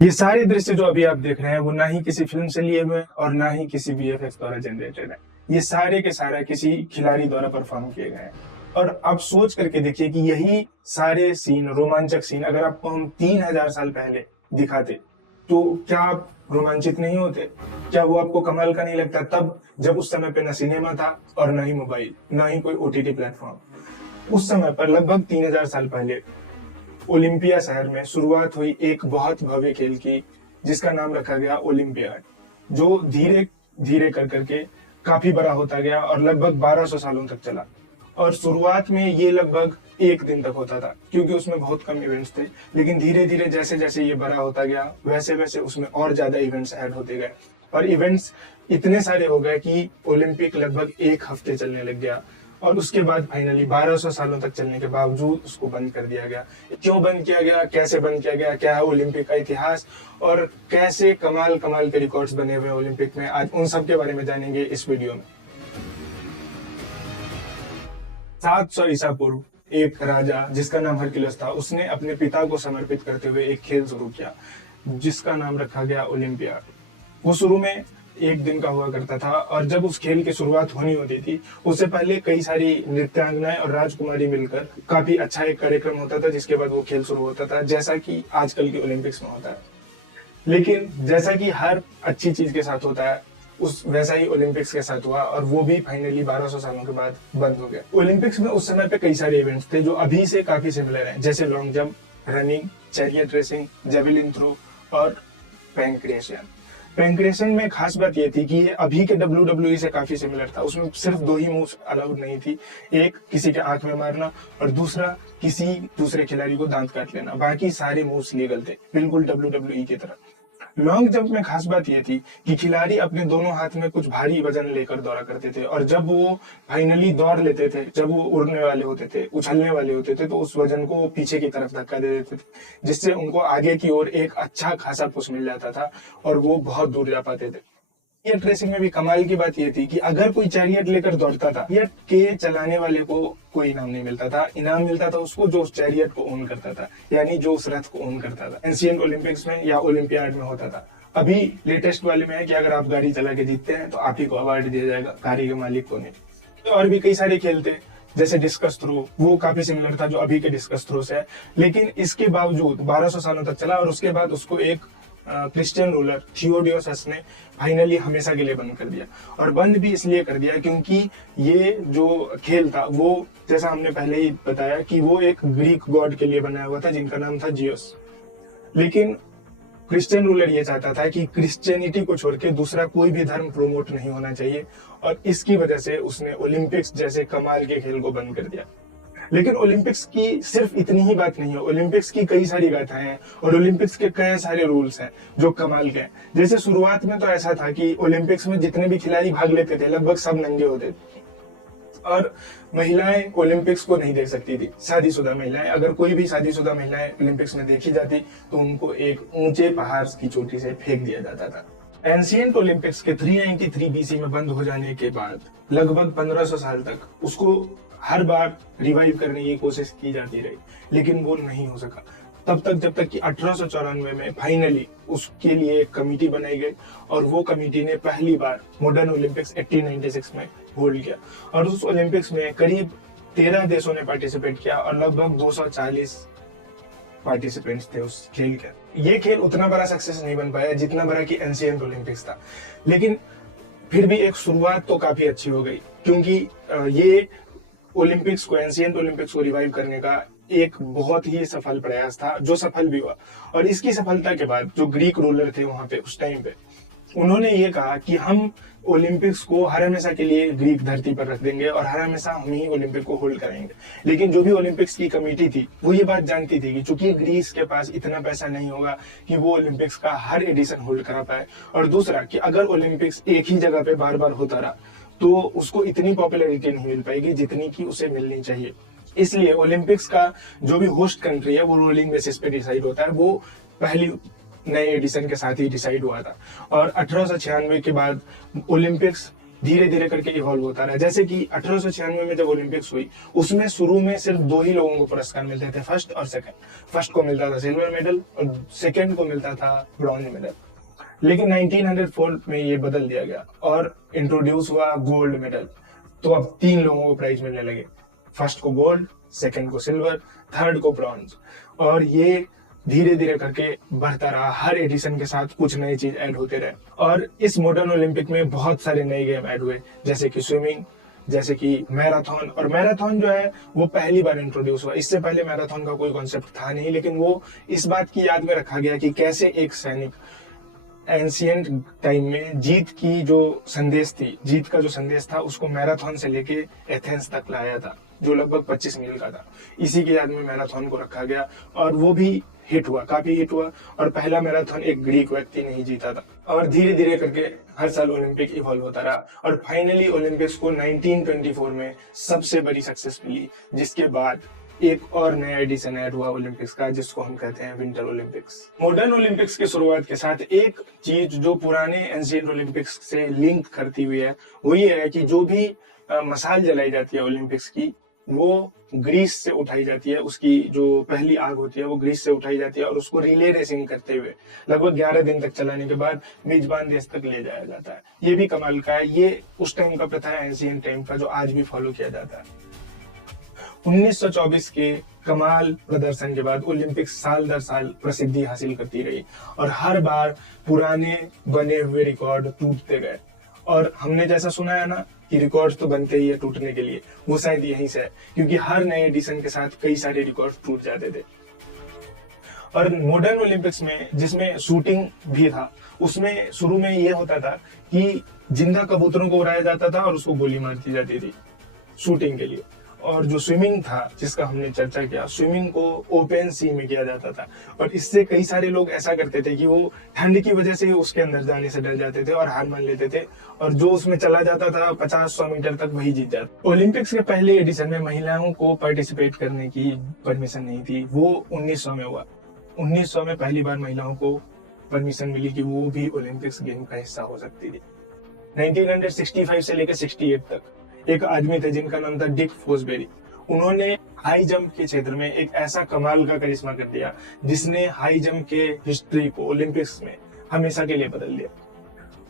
ये सारे दृश्य जो अभी आप देख रहे हैं वो ना ही किसी फिल्म से लिए हुए हैं और ना ही किसी वीएफएक्स द्वारा जनरेटेड है। ये सारे के सारा किसी खिलाड़ी द्वारा परफॉर्म किए गए हैं। और आप सोच करके देखिए कि यही सारे सीन, रोमांचक सीन, अगर आपको हम 3000 साल पहले दिखाते तो क्या आप रोमांचित नहीं होते? क्या वो आपको कमाल का नहीं लगता? तब जब उस समय पे ना सिनेमा था और ना ही मोबाइल, ना ही कोई ओटीटी प्लेटफॉर्म। उस समय पर लगभग 3000 साल पहले ओलिंपिया शहर में शुरुआत हुई एक बहुत भव्य खेल की, जिसका नाम रखा गया ओलंपियाड, जो धीरे धीरे कर करके काफी बड़ा होता गया और लगभग 1200 सालों तक चला। और शुरुआत में ये लगभग एक दिन तक होता था क्योंकि उसमें बहुत कम इवेंट्स थे, लेकिन धीरे धीरे जैसे जैसे ये बड़ा होता गया वैसे वैसे उसमें और ज्यादा इवेंट्स ऐड होते गए और इवेंट्स इतने सारे हो गए कि ओलंपिक लगभग एक हफ्ते चलने लग गया। और उसके बाद फाइनली 1200 सालों तक चलने के बावजूद उसको बंद कर दिया गया। क्यों बंद किया गया, कैसे बंद किया गया, क्या है ओलंपिक का इतिहास और कैसे कमाल कमाल के रिकॉर्ड्स बने हुए ओलंपिक में, आज उन सब के बारे में जानेंगे इस वीडियो में। 700 ईसा पूर्व एक राजा जिसका नाम हरक्यूलिस था, उसने अपने पिता को समर्पित करते हुए एक खेल शुरू किया जिसका नाम रखा गया ओलंपियाड। वो शुरू में एक दिन का हुआ करता था और जब उस खेल की शुरुआत होनी होती थी उससे पहले कई सारी नृत्यांगनाएं और राजकुमारी मिलकर काफी अच्छा एक कार्यक्रम होता था जिसके बाद वो खेल शुरू होता था, जैसा कि आजकल के ओलंपिक्स में होता है। लेकिन जैसा कि हर अच्छी चीज के साथ होता है, उस वैसा ही ओलंपिक्स के साथ हुआ और वो भी फाइनली 1200 सालों के बाद बंद हो गया। ओलंपिक्स में उस समय पे कई सारे इवेंट्स थे जो अभी से काफी सिमिलर हैं, जैसे long jump, running, chariot racing, javelin throw और पैंक्रेशन। पैंक्रेशन में खास बात ये थी कि ये अभी के WWE से काफी सिमिलर था। उसमें सिर्फ दो ही मूव्स अलाउड नहीं थी, एक किसी के आंख में मारना और दूसरा किसी दूसरे खिलाड़ी को दांत काट लेना। बाकी सारे मूव्स लीगल थे, बिल्कुल WWE की तरह। लॉन्ग जंप में खास बात यह थी कि खिलाड़ी अपने दोनों हाथ में कुछ भारी वजन लेकर दौड़ा करते थे और जब वो फाइनली दौड़ लेते थे, जब वो उड़ने वाले होते थे, उछलने वाले होते थे, तो उस वजन को पीछे की तरफ धक्का दे देते थे, जिससे उनको आगे की ओर एक अच्छा खासा पुश मिल जाता था और वो बहुत दूर जा पाते थे। चैरियट रेसिंग में भी कमाल की बात यह थी कि अगर कोई चैरियट लेकर दौड़ता था, चैरियट के चलाने वाले को कोई इनाम नहीं मिलता था। इनाम मिलता था उसको जो उस चैरियट को ओन करता था, यानी जो उस रथ को ओन करता था। एंशिएंट ओलंपिक्स में या ओलंपियाड में होता था। अभी लेटेस्ट वाले में है कि अगर आप गाड़ी चला के जीतते हैं तो आप ही को अवार्ड दिया जाएगा, गाड़ी के मालिक को नहीं। तो और भी कई सारे खेल थे, जैसे डिस्कस थ्रो, वो काफी सिमिलर था जो अभी के डिस्कस थ्रो से है, लेकिन इसके बावजूद 1200 सालों तक चला और उसके बाद उसको एक क्रिश्चियन रूलर थियोडियोसस ने फाइनली हमेशा के लिए बंद कर दिया। और बंद भी इसलिए कर दिया क्योंकि ये जो खेल था वो, जैसा हमने पहले ही बताया, कि वो एक ग्रीक गॉड के लिए बनाया हुआ था जिनका नाम था जियोस। लेकिन क्रिश्चियन रूलर ये चाहता था कि क्रिश्चियनिटी को छोड़ के दूसरा कोई भी धर्म प्रोमोट नहीं होना चाहिए और इसकी वजह से उसने ओलंपिक्स जैसे कमाल के खेल को बंद कर दिया। लेकिन ओलंपिक्स की सिर्फ इतनी ही बात नहीं है, ओलंपिक्स की कई सारी गाथाएं हैं और ओलंपिक्स के कई सारे रूल्स हैं जो कमाल के हैं। जैसे शुरुआत में तो ऐसा था कि ओलंपिक्स में जितने भी खिलाड़ी भाग लेते थे लगभग सब नंगे होते थे और महिलाएं ओलंपिक्स को नहीं देख सकती थी। शादीशुदा महिलाएं, अगर कोई भी शादीशुदा महिलाएं ओलंपिक्स में देखी जाती तो उनको एक ऊंचे पहाड़ की चोटी से फेंक दिया जाता था। एंशिएंट ओलंपिक्स के 393 बीसी में बंद हो जाने के बाद लगभग 1500 साल तक उसको हर बार रिवाइव करने की कोशिश की जाती रही, लेकिन वो नहीं हो सका तब तक जब तक कि 1894 में फाइनली उसके लिए एक कमेटी बनाई गई और वो कमेटी ने पहली बार मॉडर्न ओलंपिक्स 1896 में होल्ड किया। और उस ओलंपिक्स में करीब 13 देशों ने पार्टिसिपेट किया और लगभग 240 पार्टिसिपेंट्स थे उस खेल के। ये खेल उतना बड़ा सक्सेस नहीं बन पाया जितना बड़ा कि एंशिएंट ओलंपिक्स था, लेकिन फिर भी एक शुरुआत तो काफी अच्छी हो गई क्योंकि ये ओलंपिक्स को, एंशिएंट ओलंपिक्स को रिवाइव करने का एक बहुत ही सफल प्रयास था जो सफल भी हुआ। और इसकी सफलता के बाद जो ग्रीक रूलर थे वहां पे उस टाइम पे, उन्होंने ये कहा कि हम ओलंपिक्स को हर हमेशा के लिए ग्रीक धरती पर रख देंगे और हर हमेशा हम ही ओलंपिक को होल्ड करेंगे। लेकिन जो भी ओलंपिक्स की कमेटी थी वो ये बात जानती थी कि चूंकि ग्रीस के पास इतना पैसा नहीं होगा कि वो ओलंपिक्स का हर एडिशन होल्ड करा पाए, और दूसरा कि अगर ओलंपिक्स एक ही जगह पे बार बार होता रहा तो उसको इतनी पॉपुलैरिटी नहीं मिल पाएगी जितनी की उसे मिलनी चाहिए। इसलिए ओलंपिक्स का जो भी होस्ट कंट्री है वो रोलिंग बेसिस पे डिसाइड होता है। वो पहली नए एडिशन के साथ ही डिसाइड हुआ था और 1896 के बाद ओलंपिक्स धीरे धीरे करके इवॉल्व होता रहा। जैसे कि 1896 में जब ओलंपिक्स हुई, उसमें शुरू में सिर्फ 2 ही लोगों को पुरस्कार मिलते थे, फर्स्ट और सेकंड। फर्स्ट को मिलता था सिल्वर मेडल और सेकंड को मिलता था ब्रॉन्ज मेडल। लेकिन 1904 में ये बदल दिया गया और इंट्रोड्यूस हुआ गोल्ड मेडल। तो अब 3 लोगों को प्राइज मिलने लगे, फर्स्ट को गोल्ड, सेकंड को सिल्वर, थर्ड को ब्रॉन्ज। और ये धीरे धीरे करके बढ़ता रहा, हर एडिशन के साथ कुछ नई चीज ऐड होते रहे। और इस मॉडर्न ओलंपिक में बहुत सारे नए गेम ऐड हुए, जैसे कि स्विमिंग, जैसे कि मैराथन। और मैराथन जो है वो पहली बार इंट्रोड्यूस हुआ। इससे पहले मैराथन का कोई कॉन्सेप्ट था नहीं, लेकिन वो इस बात की याद में रखा गया कि कैसे एक सैनिक एंशियंट टाइम में जीत की जो संदेश थी, जीत का जो संदेश था, उसको मैराथन से लेके एथेंस तक लाया था, जो लगभग 25 मील का था। इसी की याद में मैराथन को रखा गया और वो भी हिट हुआ, काफी हिट हुआ। और पहला मैराथन एक ग्रीक व्यक्ति ने ही जीता था। और धीरे धीरे करके हर साल ओलंपिक इवॉल्व होता रहा और फाइनली ओलंपिक्स को 1924 में सबसे बड़ी सक्सेस मिली, जिसके बाद एक और नया एडिशन ऐड हुआ ओलंपिक्स का, जिसको हम कहते हैं विंटर ओलंपिक्स। मॉडर्न ओलंपिक्स की शुरुआत के साथ एक चीज जो पुराने एंशिएंट ओलंपिक्स से लिंक करती हुई है, वो ये है कि जो भी मशाल जलाई जाती है ओलंपिक्स की, वो ग्रीस से उठाई जाती है। उसकी जो पहली आग होती है वो ग्रीस से उठाई जाती है और उसको रिले रेसिंग करते हुए लगभग 11 दिन तक चलाने के बाद मेजबान देश तक ले जाया जाता है। ये भी कमाल का है। ये उस टाइम का प्रथा है, एंशिएंट टाइम का, जो आज भी फॉलो किया जाता है। 1924 के कमाल प्रदर्शन के बाद ओलंपिक्स साल दर साल प्रसिद्धि हासिल करती रही और हर बार पुराने बने हुए रिकॉर्ड टूटते गए। और हमने जैसा सुना है ना कि रिकॉर्ड तो बनते ही है टूटने के लिए, वो शायद यहीं से है, क्योंकि हर नए एडिशन के साथ कई सारे रिकॉर्ड टूट जाते थे। और मॉडर्न ओलंपिक्स में, जिसमें शूटिंग भी था, उसमें शुरू में ये होता था कि जिंदा कबूतरों को उड़ाया जाता था और उसको गोली मार दी जाती थी शूटिंग के लिए। और जो स्विमिंग था, जिसका हमने चर्चा किया, स्विमिंग को ओपन सी में किया जाता था। और इससे कई सारे लोग ऐसा करते थे कि वो ठंड की वजह से ही उसके अंदर जाने से डर जाते थे और हार मान लेते थे, और जो उसमें चला जाता था 50-100 मीटर तक, वही जीत जाता। ओलंपिक्स के पहले एडिशन में महिलाओं को पार्टिसिपेट करने की परमिशन नहीं थी, वो 1900 में हुआ। 1900 में पहली बार महिलाओं को परमिशन मिली कि वो भी ओलंपिक्स गेम का हिस्सा हो सकती थी। 1965 से लेकर 68 तक एक आदमी थे जिनका नाम था डिक फोसबेरी। उन्होंने हाई जंप के क्षेत्र में एक ऐसा कमाल का करिश्मा कर दिया, जिसने हाई जंप के हिस्ट्री को ओलंपिक्स में हमेशा के लिए बदल दिया।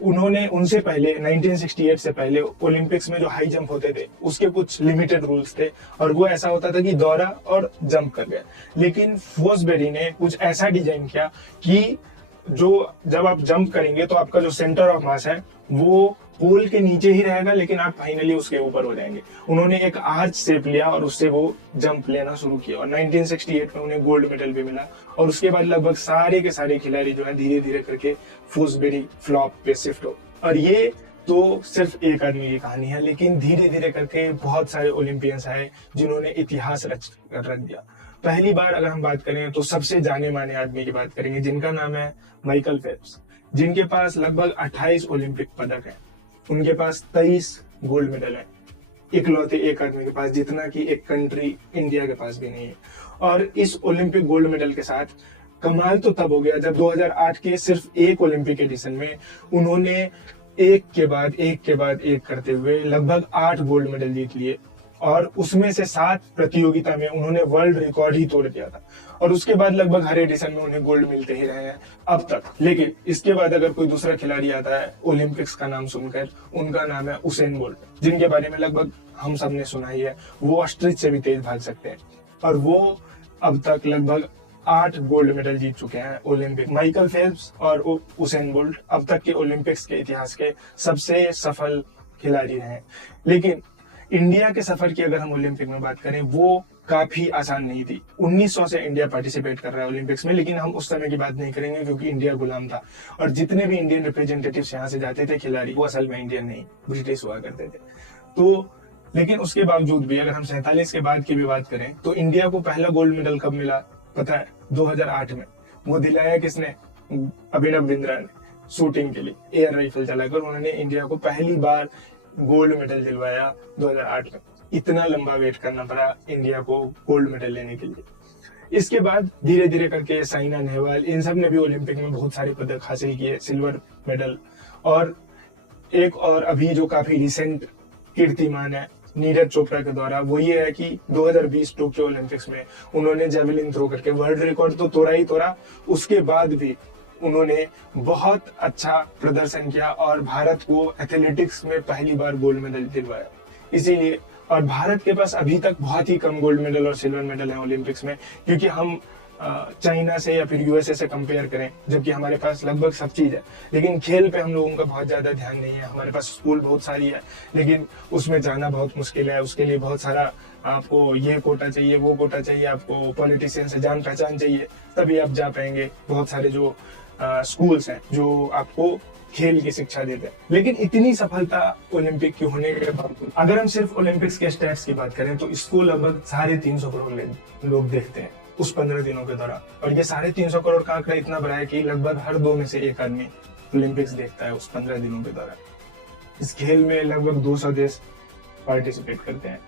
उन्होंने उनसे पहले 1968 से पहले ओलंपिक्स में जो हाई जंप होते थे उसके कुछ लिमिटेड रूल्स थे, और वो ऐसा होता था कि दौड़ा और जंप कर गए। लेकिन फोसबेरी ने कुछ ऐसा डिजाइन किया कि जो जब आप जंप करेंगे तो आपका जो सेंटर ऑफ मास है वो पोल के नीचे ही रहेगा, लेकिन आप फाइनली उसके ऊपर हो जाएंगे। उन्होंने एक आर्च शेप लिया और उससे वो जंप लेना शुरू किया और 1968 में उन्हें गोल्ड मेडल भी मिला। और उसके बाद लगभग सारे के सारे खिलाड़ी जो है धीरे धीरे करके फोसबेरी फ्लॉप पे शिफ्ट हो। और ये तो सिर्फ एक आदमी की कहानी है, लेकिन धीरे धीरे करके बहुत सारे ओलंपियंस आए जिन्होंने इतिहास रच दिया। पहली बार अगर हम बात करें तो सबसे जाने माने आदमी की बात करेंगे, जिनका नाम है माइकल फेल्प्स, जिनके पास लगभग 28 ओलंपिक पदक है। उनके पास 23 गोल्ड मेडल है, इकलौते एक आदमी के पास, जितना कि एक कंट्री इंडिया के पास भी नहीं है। और इस ओलंपिक गोल्ड मेडल के साथ कमाल तो तब हो गया जब 2008 के सिर्फ एक ओलंपिक एडिशन में उन्होंने एक के बाद एक करते हुए लगभग 8 गोल्ड मेडल जीत लिए। और उसमें से 7 प्रतियोगिता में उन्होंने वर्ल्ड रिकॉर्ड ही तोड़ दिया था। और उसके बाद लगभग हर एडिशन में उन्हें गोल्ड मिलते ही रहे हैं अब तक। लेकिन इसके बाद अगर कोई दूसरा खिलाड़ी आता है ओलंपिक्स का नाम सुनकर, उनका नाम है उसेन बोल्ट, जिनके बारे में लगभग हम सब ने सुना ही है। वो ऑस्ट्रिच से भी तेज भाग सकते हैं और वो अब तक लगभग 8 गोल्ड मेडल जीत चुके हैं ओलंपिक। माइकल फेल्प्स और उसेन बोल्ट अब तक के ओलंपिक्स के इतिहास के सबसे सफल खिलाड़ी रहे। लेकिन इंडिया के सफर की अगर हम ओलंपिक में बात करें, वो काफी आसान नहीं थी। 1900 से इंडिया पार्टिसिपेट कर रहा है ओलंपिक्स में, लेकिन हम उस समय की बात नहीं करेंगे क्योंकि इंडिया गुलाम था। और जितने भी इंडियन रिप्रेजेंटेटिव्स यहाँ से जाते थे खिलाड़ी, वो असल में इंडियन नहीं, ब्रिटिश हुआ करते थे। तो लेकिन उसके बावजूद भी अगर हम 47 के बाद की भी बात करें तो इंडिया को पहला गोल्ड मेडल कब मिला पता है? 2008 में। वो दिलाया किसने? अभिनव बिंद्रा ने, शूटिंग के लिए एयर राइफल चलाकर उन्होंने इंडिया को पहली बार गोल्ड मेडल दिलवाया 2008 में। इतना लंबा वेट करना पड़ा इंडिया को गोल्ड मेडल लेने के लिए। इसके बाद धीरे धीरे करके साइना नेहवाल, इन सब ने भी ओलंपिक में बहुत सारे पदक हासिल किए, सिल्वर मेडल। और एक और अभी जो काफी रिसेंट कीर्तिमान है नीरज चोपड़ा के द्वारा, वो ये है कि 2020 टोक्यो ओलंपिक्स में उन्होंने जेवलिन थ्रो करके वर्ल्ड रिकॉर्ड तो तोड़ा ही तोड़ा, उसके बाद भी उन्होंने बहुत अच्छा प्रदर्शन किया और भारत को एथलेटिक्स में पहली बार गोल्ड मेडल दिलवाया। इसीलिए, और भारत के पास अभी तक बहुत ही कम गोल्ड मेडल और सिल्वर मेडल है ओलंपिक्स में, क्योंकि हम चाइना से या फिर यूएसए से कंपेयर करें, जबकि हमारे पास लगभग सब चीज है, लेकिन खेल पे हम लोगों का बहुत ज्यादा ध्यान नहीं है। हमारे पास स्कूल बहुत सारी है, लेकिन उसमें जाना बहुत मुश्किल है। उसके लिए बहुत सारा आपको ये कोटा चाहिए, वो कोटा चाहिए, आपको पॉलिटिशियन से जान पहचान चाहिए, तभी आप जा पाएंगे। बहुत सारे जो स्कूल्स हैं जो आपको खेल की शिक्षा देते हैं। लेकिन इतनी सफलता ओलंपिक की होने के बावजूद, अगर हम सिर्फ ओलंपिक्स के स्टैट्स की बात करें तो इसको लगभग 350 करोड़ लोग देखते हैं उस 15 दिनों के दौरान। और ये 350 करोड़ का आंकड़ा इतना बड़ा है कि लगभग हर 2 में से 1 आदमी ओलंपिक्स देखता है उस 15 दिनों के दौरान। इस खेल में लगभग 200 देश पार्टिसिपेट करते हैं।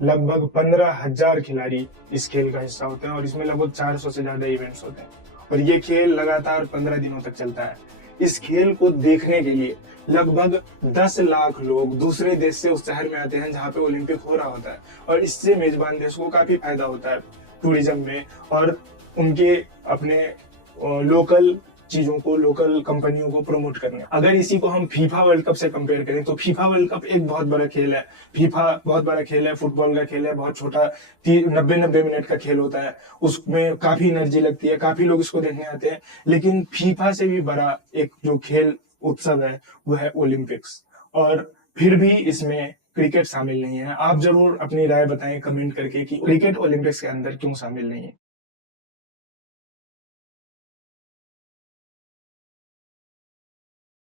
लगभग 15,000 खिलाड़ी इस खेल का हिस्सा होते हैं और इसमें लगभग 400 से ज्यादा इवेंट्स होते हैं। और ये खेल लगातार 15 दिनों तक चलता है। इस खेल को देखने के लिए लगभग 10 लाख लोग दूसरे देश से उस शहर में आते हैं जहाँ पे ओलंपिक हो रहा होता है, और इससे मेजबान देश को काफी फायदा होता है टूरिज्म में, और उनके अपने लोकल चीजों को, लोकल कंपनियों को प्रमोट करने। अगर इसी को हम फीफा वर्ल्ड कप से कंपेयर करें तो फीफा वर्ल्ड कप एक बहुत बड़ा खेल है। फीफा बहुत बड़ा खेल है, फुटबॉल का खेल है, बहुत छोटा 90 मिनट का खेल होता है, उसमें काफी एनर्जी लगती है, काफी लोग इसको देखने आते हैं। लेकिन फीफा से भी बड़ा एक जो खेल उत्सव है वो है ओलंपिक्स, और फिर भी इसमें क्रिकेट शामिल नहीं है। आप जरूर अपनी राय बताएं कमेंट करके कि क्रिकेट ओलंपिक्स के अंदर क्यों शामिल नहीं है।